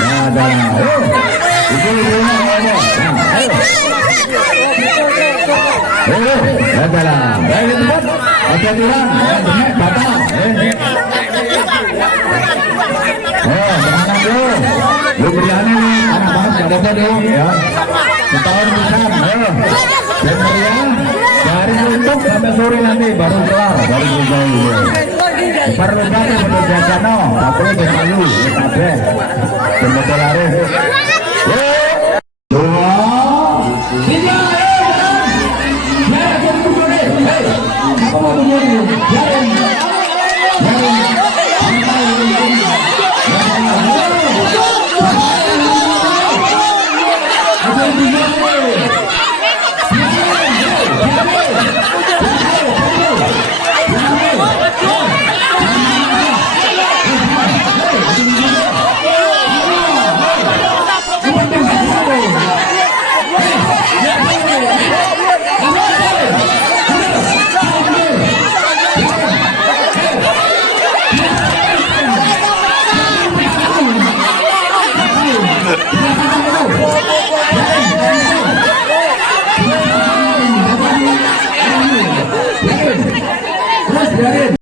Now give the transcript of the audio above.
Ada. Adalah. Oke turun. Batal. Jangan dulu. Lu beriannya nih, anak banget gak ada dong ya. Setahun besar. Dan meriah dari untuk sampai sore nanti baru kelar, baru selesai. Perlu banget menurut Jasano, tapi dengan lu, kabeh.